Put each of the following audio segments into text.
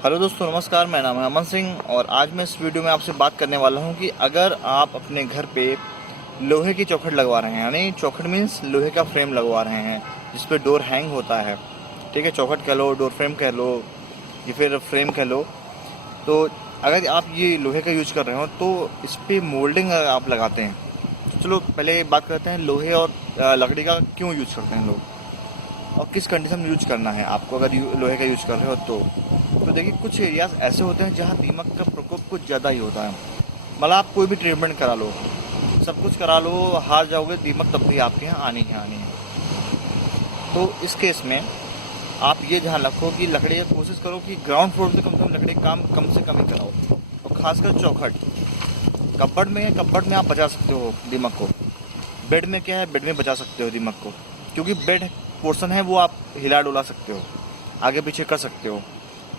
Hello दोस्तों, नमस्कार। मेरा नाम है अमन सिंह और आज मैं इस वीडियो में आपसे बात करने वाला हूं कि अगर आप अपने घर पे लोहे की चौखट लगवा रहे हैं, यानी चौखट मीन्स लोहे का फ्रेम लगवा रहे हैं जिस पे डोर हैंग होता है। ठीक है, चौखट कह लो, डोर फ्रेम कह लो या फिर फ्रेम कह लो। तो अगर आप ये लोहे का यूज कर रहे हो तो इस पर मोल्डिंग आप लगाते हैं। तो चलो पहले बात करते हैं लोहे और लकड़ी का क्यों यूज करते हैं लोग और किस कंडीशन में यूज करना है आपको। अगर लोहे का यूज कर रहे हो तो देखिए, कुछ एरियाज ऐसे होते हैं जहाँ दीमक का प्रकोप कुछ ज़्यादा ही होता है। मतलब आप कोई भी ट्रीटमेंट करा लो, सब कुछ करा लो, हार जाओगे, दीमक तब भी आपके यहाँ आनी ही आनी है। तो इस केस में आप ये ध्यान रखो कि लकड़ी की कोशिश करो कि ग्राउंड फ्लोर से कम लकड़ी काम कम से कम ही कराओ। और खासकर चौखट, कपबर्ड में आप बचा सकते हो दीमक को। बेड में क्या है, बेड में बचा सकते हो दीमक को, क्योंकि बेड पोर्शन है वो आप हिला डुला सकते हो, आगे पीछे कर सकते हो।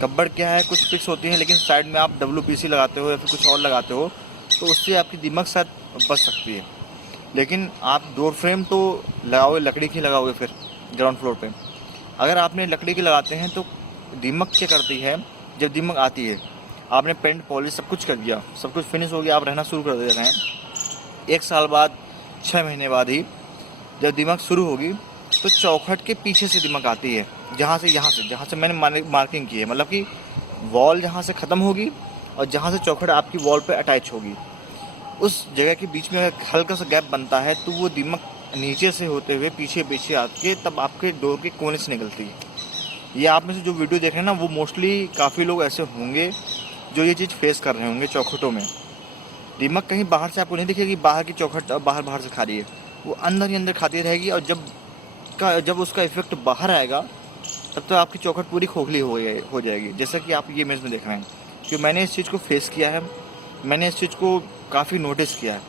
कपबर्ड क्या है, कुछ फिक्स होती हैं लेकिन साइड में आप WPC लगाते हो या फिर कुछ और लगाते हो तो उससे आपकी दीमक शायद बच सकती है। लेकिन आप डोर फ्रेम तो लगाओगे, लकड़ी की लगाओगे फिर ग्राउंड फ्लोर पे। अगर आपने लकड़ी की लगाते हैं तो दीमक क्या करती है, जब दीमक आती है आपने पेंट पॉलिश सब कुछ कर दिया, सब कुछ फिनिश हो गया, आप रहना शुरू कर दे रहे हैं। 1 साल बाद, 6 महीने बाद ही जब दीमक शुरू होगी तो चौखट के पीछे से दीमक आती है, जहाँ से मैंने मार्किंग की है। मतलब कि वॉल जहाँ से ख़त्म होगी और जहाँ से चौखट आपकी वॉल पे अटैच होगी, उस जगह के बीच में अगर हल्का सा गैप बनता है तो वो दीमक नीचे से होते हुए पीछे पीछे आके तब आपके डोर के कोने से निकलती है। ये आप में से जो वीडियो देख रहे हैं ना, वो मोस्टली काफ़ी लोग ऐसे होंगे जो ये चीज़ फेस कर रहे होंगे। चौखटों में दीमक कहीं बाहर से आपको नहीं दिखेगी, बाहर की चौखट बाहर बाहर से खा रही है, वो अंदर ही अंदर खाती रहेगी। और जब उसका इफेक्ट बाहर आएगा तब तो आपकी चौखट पूरी खोखली हो जाएगी, जैसा कि आप ये इमेज में देख रहे हैं। क्योंकि मैंने इस चीज़ को फेस किया है, मैंने इस चीज़ को काफ़ी नोटिस किया है।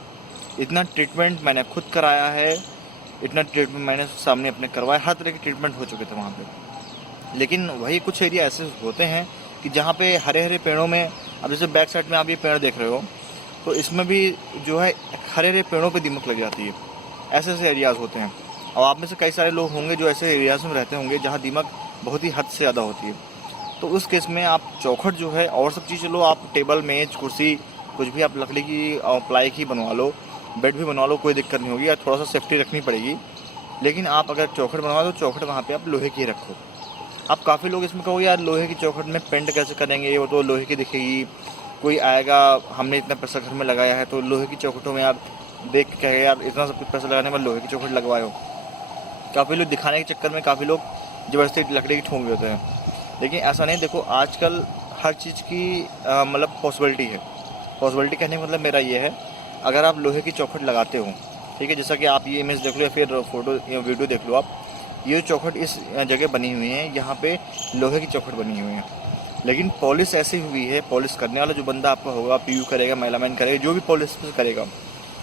इतना ट्रीटमेंट मैंने खुद कराया है, इतना ट्रीटमेंट मैंने सामने अपने करवाया, हर तरह के ट्रीटमेंट हो चुके थे वहाँ पे। लेकिन वही कुछ एरिया ऐसे होते हैं कि जहाँ पे हरे हरे पेड़ों में, अब जैसे बैक साइड में आप ये पेड़ देख रहे हो तो इसमें भी जो है हरे हरे पेड़ों पे दीमक लग जाती है। ऐसे ऐसे एरियाज़ होते हैं और आप में से कई सारे लोग होंगे जो ऐसे एरियाज़ में रहते होंगे जहाँ दीमक बहुत ही हद से ज़्यादा होती है। तो उस केस में आप चौखट जो है, और सब चीज़ चलो आप टेबल मेज कुर्सी कुछ भी आप लकड़ी की और प्लाई की बनवा लो, बेड भी बनवा लो, कोई दिक्कत नहीं होगी। या थोड़ा सा सेफ्टी रखनी पड़ेगी, लेकिन आप अगर चौखट बनवा दो, चौखट वहाँ पे आप लोहे की रखो। अब काफ़ी लोग इसमें कहोगे यार लोहे की चौखट में पेंट कैसे करेंगे, वो तो लोहे की दिखेगी, कोई आएगा, हमने इतना पैसा घर में लगाया है तो लोहे की चौखटों में यार देख के कहेगा यार इतना सब कुछ पैसा लगाने में लोहे की चौखट लगवाए हो। काफ़ी लोग दिखाने के चक्कर में काफ़ी लोग ज़बरदस्ती लकड़ी की ठोंक देते हैं। लेकिन ऐसा नहीं, देखो आजकल हर चीज़ की मतलब पॉसिबिलिटी है। पॉसिबिलिटी कहने का मतलब मेरा ये है, अगर आप लोहे की चौखट लगाते हो, ठीक है, जैसा कि आप ये इमेज देख लो या फिर फोटो या वीडियो देख लो आप, ये चौखट इस जगह बनी हुई है, यहाँ पे लोहे की चौखट बनी हुई है। लेकिन पॉलिश ऐसी हुई है, पॉलिश करने वाला जो बंदा आपका होगा, PU करेगा, मेलामाइन करेगा, जो भी पॉलिश करेगा,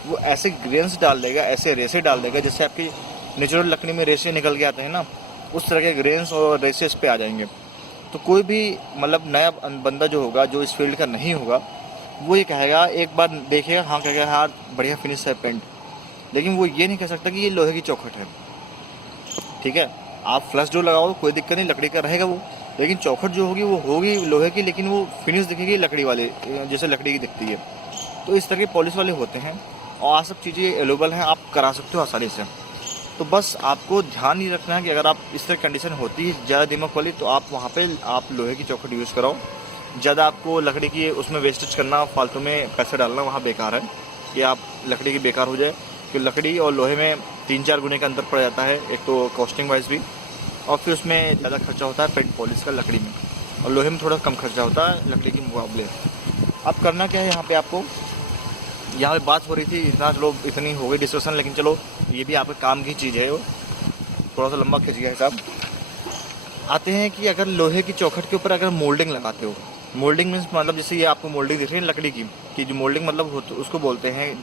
वो ऐसे ग्रेन्स डाल देगा, ऐसे रेसे डाल देगा, जैसे आपकी नेचुरल लकड़ी में रेसे निकल के आते हैं ना, उस तरह के ग्रेन्स और रेसे इस पे आ जाएंगे। तो कोई भी मतलब नया बंदा जो होगा, जो इस फील्ड का नहीं होगा, वो ये कहेगा, एक बार देखेगा, हाँ कहेगा हाँ बढ़िया फिनिश है पेंट, लेकिन वो ये नहीं कह सकता कि ये लोहे की चौखट है। ठीक है, आप फ्लश डोर लगाओ, कोई दिक्कत नहीं, लकड़ी का रहेगा वो, लेकिन चौखट जो होगी वो होगी लोहे की, लेकिन वो फिनिश दिखेगी लकड़ी वाले, जैसे लकड़ी की दिखती है। तो इस तरह के पॉलिश वाले होते हैं और आप सब चीज़ें अवेलेबल हैं, आप करा सकते हो आसानी से। तो बस आपको ध्यान ये रखना है कि अगर आप इस तरह कंडीशन होती है ज़्यादा दीमक वाली, तो आप वहाँ पे आप लोहे की चौखट यूज़ कराओ। ज़्यादा आपको लकड़ी की उसमें वेस्टेज करना, फालतू में पैसे डालना वहाँ बेकार है कि आप लकड़ी की बेकार हो जाए। कि लकड़ी और लोहे में 3-4 गुने का अंतर पड़ जाता है, एक तो कॉस्टिंग वाइज भी, और फिर उसमें ज़्यादा खर्चा होता है पेंट पॉलिश का लकड़ी में, और लोहे में थोड़ा कम खर्चा होता है लकड़ी के मुकाबले। अब करना क्या है यहाँ पे आपको, यहाँ पे बात हो रही थी, इतना चलो इतनी हो गई डिस्कशन, लेकिन चलो ये भी आपके काम की चीज़ है, वो थोड़ा सा लंबा खिंच गया हिसाब। आते हैं कि अगर लोहे की चौखट के ऊपर अगर मोल्डिंग लगाते हो, मोल्डिंग मीन्स मतलब जैसे ये आपको मोल्डिंग दिख रही है लकड़ी की, कि जो मोल्डिंग मतलब उसको बोलते हैं,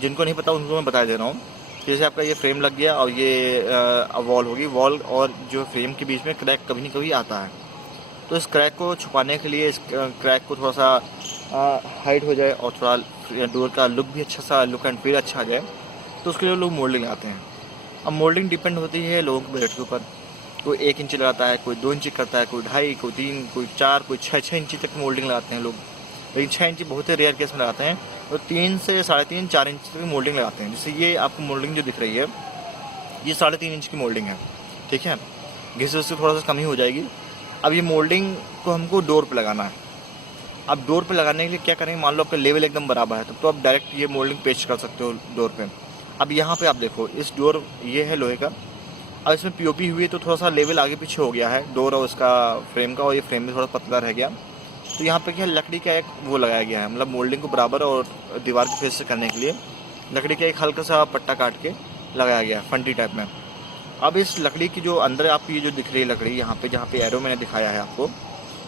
जिनको नहीं पता उनको मैं बता दे रहा हूँ। जैसे आपका ये फ्रेम लग गया और ये वॉल होगी, वॉल और जो फ्रेम के बीच में क्रैक कभी ना कभी आता है। तो इस क्रैक को छुपाने के लिए, इस क्रैक को थोड़ा सा हाइड हो जाए और थोड़ा डोर का लुक भी अच्छा सा, लुक एंड फील अच्छा आ जाए, तो उसके लिए लोग मोल्डिंग लगाते हैं। अब मोल्डिंग डिपेंड होती है लोगों के बजट के ऊपर। कोई 1 इंच लगाता है, कोई 2 इंच करता है, कोई 2.5, कोई 3, कोई 4, कोई 6 इंची तक मोल्डिंग लगाते हैं लोग। लेकिन 6 इंची बहुत ही रेयर केस में लगाते हैं, और 3 से 3.5 4 इंच तक मोल्डिंग लगाते हैं। जैसे ये आपको मोल्डिंग जो दिख रही है, ये 3.5 इंच की मोल्डिंग है, ठीक है। घिस उससे थोड़ा सा कम ही हो जाएगी। अब ये मोल्डिंग को हमको डोर पे लगाना है। अब डोर पे लगाने के लिए क्या करेंगे, मान लो आपका लेवल एकदम बराबर है, तब तो आप डायरेक्ट ये मोल्डिंग पेस्ट कर सकते हो डोर पे। अब यहाँ पे आप देखो, इस डोर ये है लोहे का, अब इसमें पीओपी हुई है तो थोड़ा सा लेवल आगे पीछे हो गया है डोर और उसका फ्रेम का, और ये फ्रेम भी थोड़ा पतला रह गया। तो यहाँ पे क्या लकड़ी का एक वो लगाया गया है, मतलब मोल्डिंग को बराबर और दीवार के फेस से करने के लिए लकड़ी का एक हल्का सा पट्टा काट के लगाया गया है फंटी टाइप में। अब इस लकड़ी की जो अंदर आपकी ये जो दिख रही है लकड़ी, यहाँ पे जहाँ पे एरो मैंने दिखाया है आपको,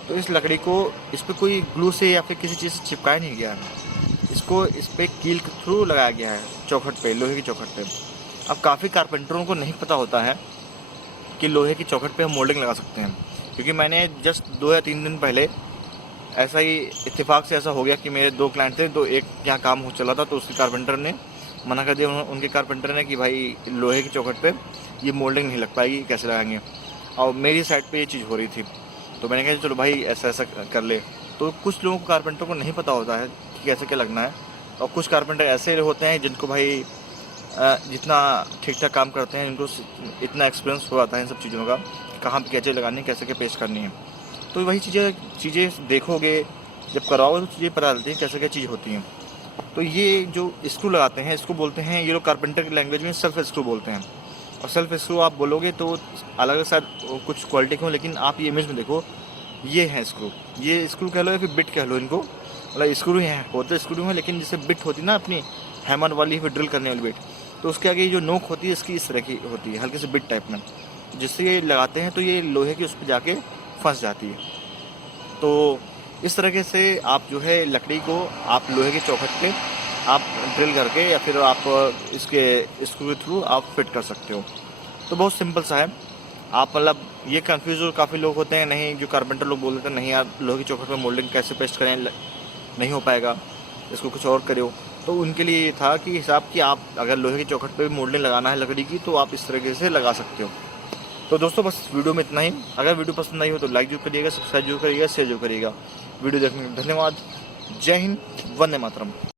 तो इस लकड़ी को इस पर कोई ग्लू से या फिर किसी चीज़ से चिपकाया नहीं गया है। इसको इस पर कील के थ्रू लगाया गया है चौखट पे, लोहे की चौखट पे। अब काफ़ी कारपेंटरों को नहीं पता होता है कि लोहे की चौखट पे हम मोल्डिंग लगा सकते हैं, क्योंकि मैंने जस्ट 2 या 3 दिन पहले ऐसा ही इत्तेफाक से ऐसा हो गया कि मेरे 2 क्लाइंट थे, तो एक यहाँ काम हो चला था, तो उसके कारपेंटर ने मना कर दिया, उनके कारपेंटर ने कि भाई लोहे की चौखट पे ये मोल्डिंग नहीं लग पाएगी, कैसे लगाएंगे। और मेरी साइड पे ये चीज़ हो रही थी, तो मैंने कहा चलो भाई ऐसा ऐसा कर ले। तो कुछ लोगों को कारपेंटर को नहीं पता होता है कि कैसे क्या लगना है, और कुछ कारपेंटर ऐसे होते हैं जिनको भाई जितना ठीक ठाक काम करते हैं, इनको इतना एक्सपीरियंस हो जाता है इन सब चीज़ों का, कहाँ पे कैसे लगानी है, कैसे क्या पेश करनी है। तो वही चीज़ें देखोगे, जब कराओगे तो चीज़ें पता चलती हैं कैसे क्या चीज़ होती हैं। तो ये जो स्क्रू लगाते हैं, इसको बोलते हैं, ये लोग कारपेंटर की लैंग्वेज में सेल्फ स्क्रू बोलते हैं। और सेल्फ स्क्रू आप बोलोगे तो अलग अलग शायद कुछ क्वालिटी के हो, लेकिन आप ये इमेज में देखो, ये है स्क्रू, ये स्क्रू कह लो या फिर बिट कह लो इनको, मतलब स्क्रू हैं, होते स्क्रू हैं, लेकिन जैसे बिट होती है ना अपनी हैमर वाली, फिर ड्रिल करने वाली बिट, तो उसके आगे जो नोक होती है इसकी इस तरह की होती है, हल्के से बिट टाइप में, जिससे ये लगाते हैं तो ये लोहे की उस पर जाके फंस जाती है। तो इस तरीके से आप जो है लकड़ी को आप लोहे की चौखट पे आप ड्रिल करके या फिर आप इसके स्क्रू के थ्रू आप फिट कर सकते हो। तो बहुत सिंपल सा है। आप मतलब ये कंफ्यूज और काफ़ी लोग होते हैं, नहीं जो कारपेंटर लोग बोल देते हैं नहीं यार लोहे की चौखट पे मोल्डिंग कैसे पेस्ट करें, नहीं हो पाएगा, इसको कुछ और करो। तो उनके लिए ये था कि हिसाब कि आप अगर लोहे की चौखट पे मोल्डिंग लगाना है लकड़ी की, तो आप इस तरीके से लगा सकते हो। तो दोस्तों बस वीडियो में इतना ही। अगर वीडियो पसंद आई हो तो लाइक जरूर करिएगा, सब्सक्राइब जरूर करिएगा, शेयर जरूर करिएगा। वीडियो देखने के लिए धन्यवाद। जय हिंद, वंदे मातरम।